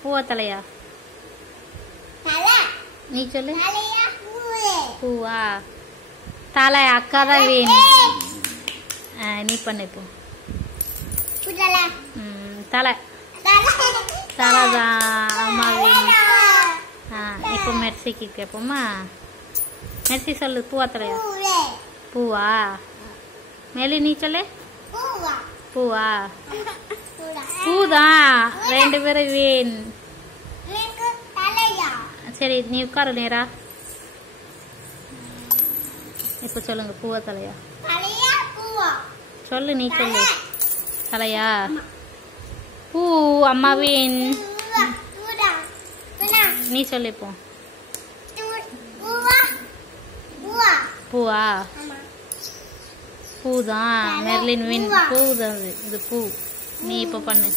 பூவா தலையா? நீ சொல்லு. பூவா? தலை அக்கா தான் வேணும். நீ பண்ணு இப்போ. தலை தலைதான் அம்மா வேணும். இப்போ மெர்சிக்கு கேட்போமா? மெர்சி சொல்லு. பூவா தலையா? பூவா? மேலி நீ சொல்லு. பூவா? பூதான். 2 பேரும் வேணும். சரி நீ உட்காரு நேரா. இப்போ சொல்லுங்க. பூவா தலையா? சொல்லு. நீ சொல்லு. தலையா? பூ அம்மாவின். நீ சொல்லு இப்போ. பூவா? பூதான். Merlin win. பூதான் இது பூ. நீ இப்போ பண்ணு.